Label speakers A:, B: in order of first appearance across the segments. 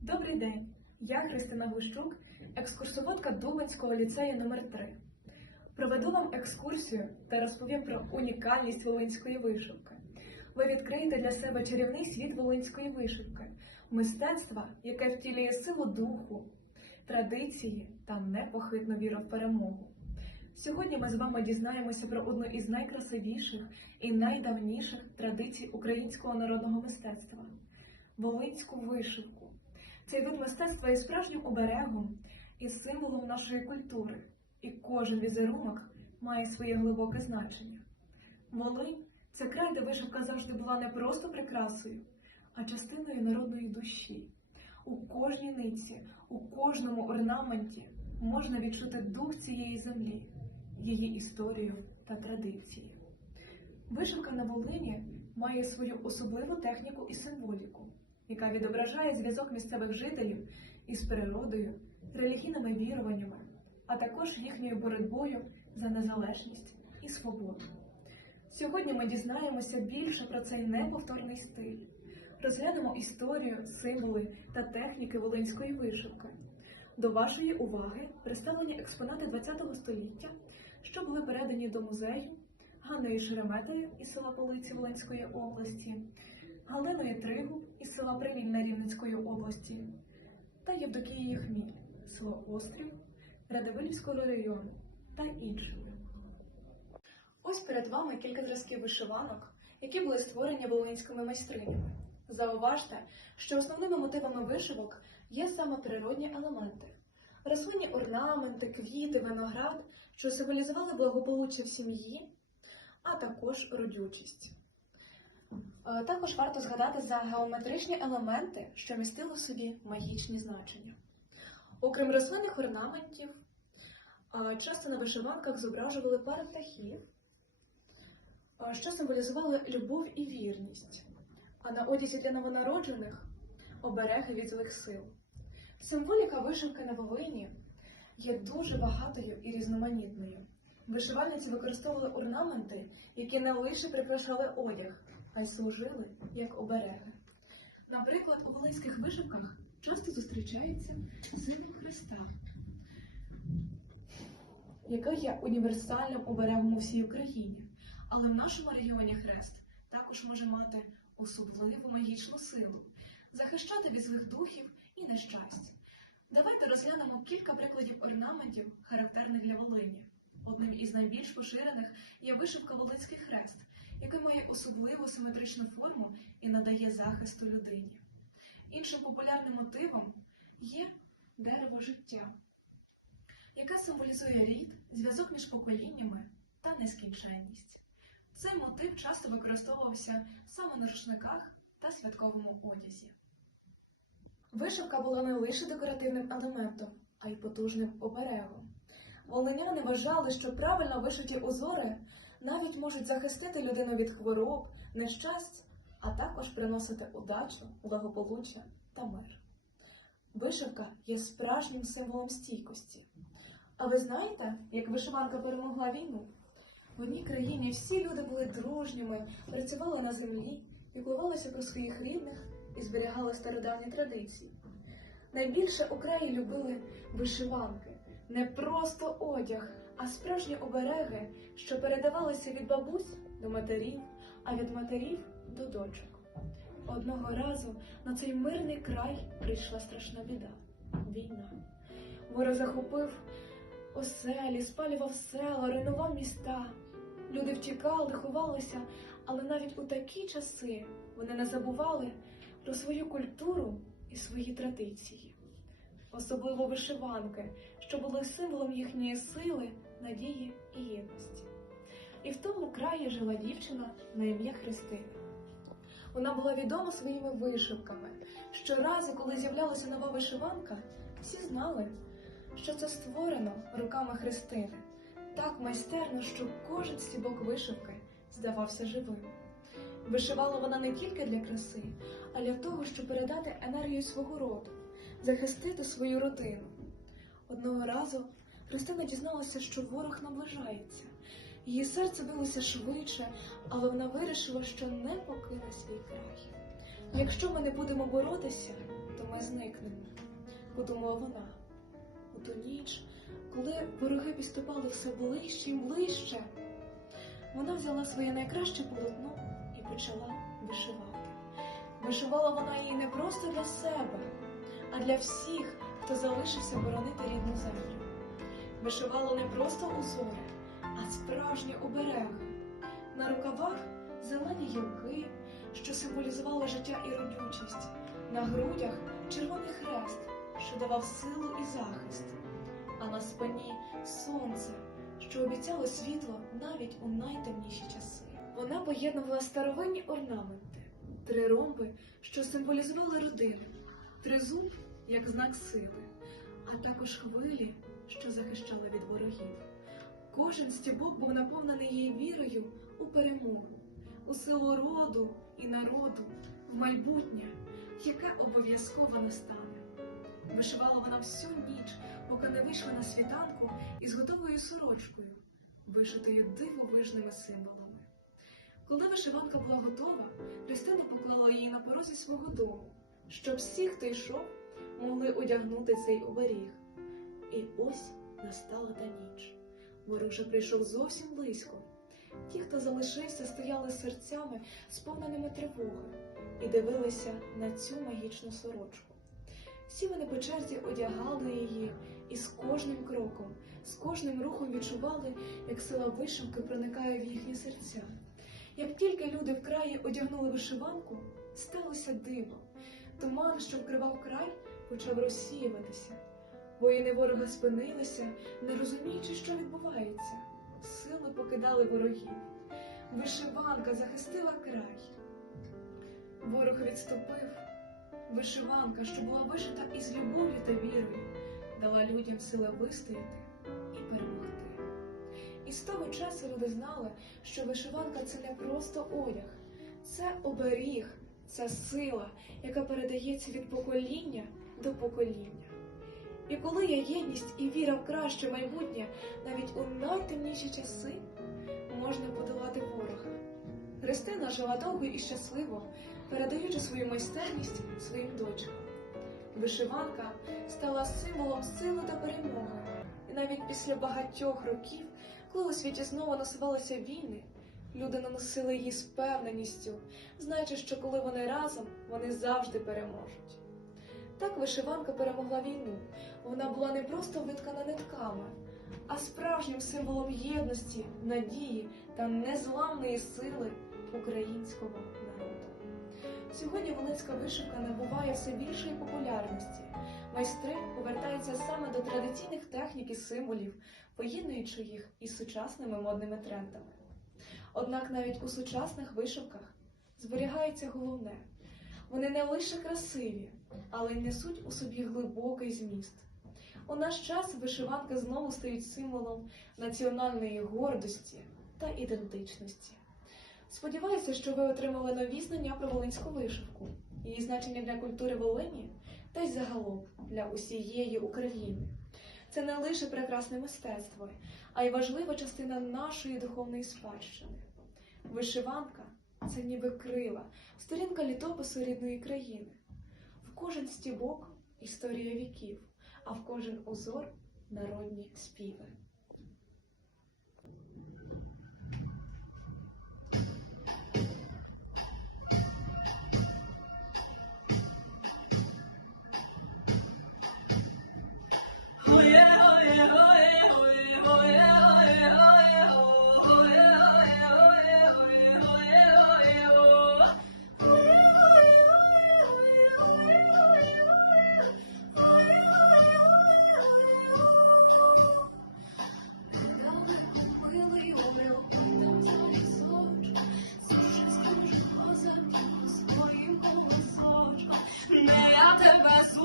A: Добрий день! Я Христина Глущук, екскурсоводка Дубинського ліцею номер 3 Проведу вам екскурсію та розповім про унікальність волинської вишивки. Ви відкриєте для себе чарівний світ волинської вишивки, мистецтва, яке втілює силу духу, традиції та непохитну віру в перемогу. Сьогодні ми з вами дізнаємося про одну із найкрасивіших і найдавніших традицій українського народного мистецтва волинську вишивку. Цей вид мистецтва є справжнім оберегом і символом нашої культури, і кожен візерунок має своє глибоке значення. Волинь це край, де вишивка завжди була не просто прикрасою, а частиною народної душі. У кожній ниці, у кожному орнаменті можна відчути дух цієї землі, її історію та традиції. Вишивка на Волині має свою особливу техніку і символіку, яка відображає зв'язок місцевих жителів із природою, релігійними віруваннями, а також їхньою боротьбою за незалежність і свободу. Сьогодні ми дізнаємося більше про цей неповторний стиль, розглянемо історію, символи та техніки волинської вишивки. До вашої уваги представлені експонати ХХ століття, що були передані до музею Ганною Шереметою із села Полиці Волинської області, Галиною Тригуб із села Привільна Рівненської області та Євдокією Хміль, село Острів, Радивилівського району та іншими. Ось перед вами кілька зразків вишиванок, які були створені волинськими майстринями. Зауважте, що основними мотивами вишивок є саме природні елементи. Рослинні орнаменти, квіти, виноград, що символізували благополуччя в сім'ї, а також родючість. Е, Також варто згадати за геометричні елементи, що містили в собі магічні значення. Окрім рослинних орнаментів, е, часто на вишиванках зображували пари птахів, е, що символізували любов і вірність, а на одязі для новонароджених обереги від злих сил. Символіка вишивки на Волині є дуже багатою і різноманітною. Вишивальниці використовували орнаменти, які не лише прикрашали одяг, а й служили як обереги. Наприклад, у волинських вишивках часто зустрічається символ Христа, який є універсальним оберегом у всій Україні. Але в нашому регіоні хрест також може мати особливу магічну силу, захищати від злих духів і нещастя. Давайте розглянемо кілька прикладів орнаментів, характерних для Волині. Одним із найбільш поширених є вишивка Волинський хрест, який має особливу симетричну форму і надає захисту людині. Іншим популярним мотивом є дерево життя, яке символізує рід, зв'язок між поколіннями та нескінченність. Цей мотив часто використовувався саме на рушниках та святковому одязі. Вишивка була не лише декоративним елементом, а й потужним оберегом. Волиняни вважали, що правильно вишиті узори навіть можуть захистити людину від хвороб, нещасть, а також приносити удачу, благополуччя та мир. Вишивка є справжнім символом стійкості. А ви знаєте, як вишиванка перемогла війну? В одній країні всі люди були дружніми, працювали на землі, піклувалися про своїх рідних і зберігали стародавні традиції. Найбільше у краї любили вишиванки, не просто одяг, а справжні обереги, що передавалися від бабусь до матерів, а від матерів до дочок. Одного разу на цей мирний край прийшла страшна біда війна. Ворог захопив оселі, спалював села, руйнував міста. Люди втікали, ховалися, але навіть у такі часи вони не забували про свою культуру і свої традиції, особливо вишиванки, що були символом їхньої сили, надії і єдності. І в тому краї жила дівчина на ім'я Христина. Вона була відома своїми вишивками. Щоразу, коли з'являлася нова вишиванка, всі знали, що це створено руками Христини так майстерно, що кожен стібок вишивки здавався живим. Вишивала вона не тільки для краси, а для того, щоб передати енергію свого роду, захистити свою родину. Одного разу Христина дізналася, що ворог наближається. Її серце билося швидше, але вона вирішила, що не покине свій край. Якщо ми не будемо боротися, то ми зникнемо, подумала вона. У ту ніч, коли вороги підступали все ближче і ближче, вона взяла своє найкраще полотно і почала вишивати. Вишивала вона її не просто для себе, а для всіх, хто залишився боронити рідну землю. Вишивала не просто узори, а справжні обереги. На рукавах зелені гілки, що символізували життя і родючість, на грудях червоний хрест, що давав силу і захист, а на спині сонце, що обіцяло світло навіть у найтемніші часи. Вона поєднувала старовинні орнаменти, три ромби, що символізували родину, тризуб як знак сили, а також хвилі, що захищали від ворогів. Кожен стібок був наповнений її вірою у перемогу, у силу роду і народу, в майбутнє, яке обов'язково настане. Вишивала вона всю ніч, поки не вийшла на світанку із готовою сорочкою, вишитою дивовижними символами. Коли вишиванка була готова, Христина поклала її на порозі свого дому, щоб всі, хто йшов, могли одягнути цей оберіг. І ось настала та ніч. Ворог вже прийшов зовсім близько. Ті, хто залишився, стояли серцями, сповненими тривоги, і дивилися на цю магічну сорочку. Всі вони по черзі одягали її, і з кожним кроком, з кожним рухом відчували, як сила вишивки проникає в їхні серця. Як тільки люди в краї одягнули вишиванку, сталося диво. Туман, що вкривав край, почав розсіюватися. Воїни ворога спинилися, не розуміючи, що відбувається. Сили покидали ворогів. Вишиванка захистила край. Ворог відступив. Вишиванка, що була вишита із любов'ю та вірою, дала людям сили вистояти і перемогти. І з того часу люди знали, що вишиванка це не просто одяг, це оберіг, це сила, яка передається від покоління до покоління. І коли є єдність і віра в краще майбутнє, навіть у найтемніші часи можна подолати ворога. Христина жила довго і щасливо, передаючи свою майстерність своїм дочкам. Вишиванка стала символом сили та перемоги. І навіть після багатьох років, коли у світі знову насувалися війни, люди наносили її з певненістю, знаючи, що коли вони разом, вони завжди переможуть. Так вишиванка перемогла війну. Вона була не просто виткана нитками, а справжнім символом єдності, надії та незламної сили українського народу. Сьогодні волинська вишивка набуває все більшої популярності. Майстри повертаються саме до традиційних технік і символів, поєднуючи їх із сучасними модними трендами. Однак навіть у сучасних вишивках зберігається головне. Вони не лише красиві, але несуть у собі глибокий зміст. У наш час вишиванки знову стають символом національної гордості та ідентичності. Сподіваюся, що ви отримали нові знання про волинську вишивку, її значення для культури Волині та й загалом для усієї України. Це не лише прекрасне мистецтво, а й важлива частина нашої духовної спадщини. Вишиванка це ніби крила, сторінка літопису рідної країни. Кожен стібок історія віків, а в кожен узор народні співи.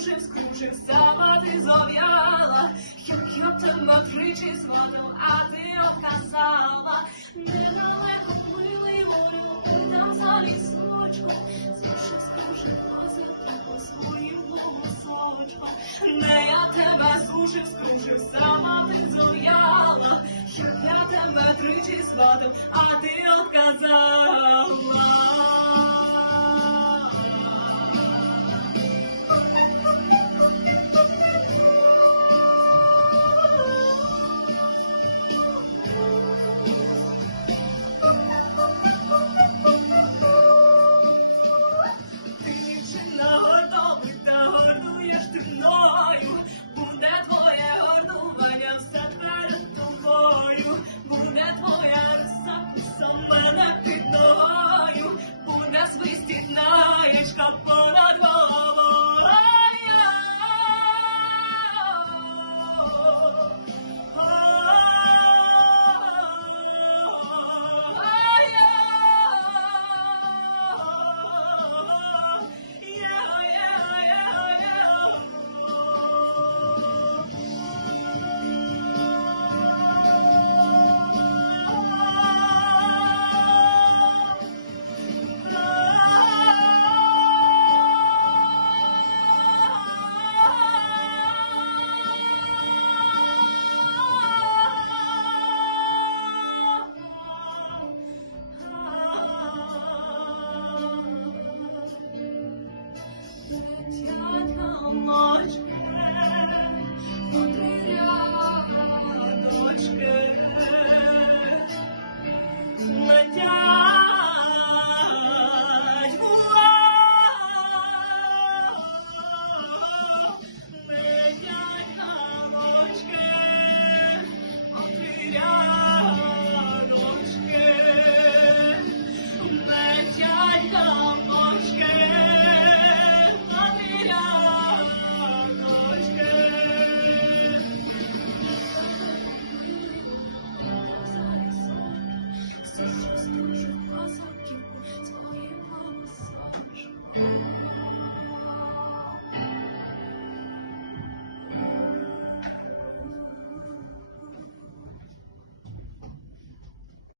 B: скружив, скружив, сама ти зов'яла, як я тебе тричі зводив, а ти оказала, недалеко плили морю, ми там за лісочку, скружив, скружив, возив тебе свою голосочку. Не я тебе зрушив, скружив, сама ти зов'яла, як я тебе тричі зводив, а ти оказала.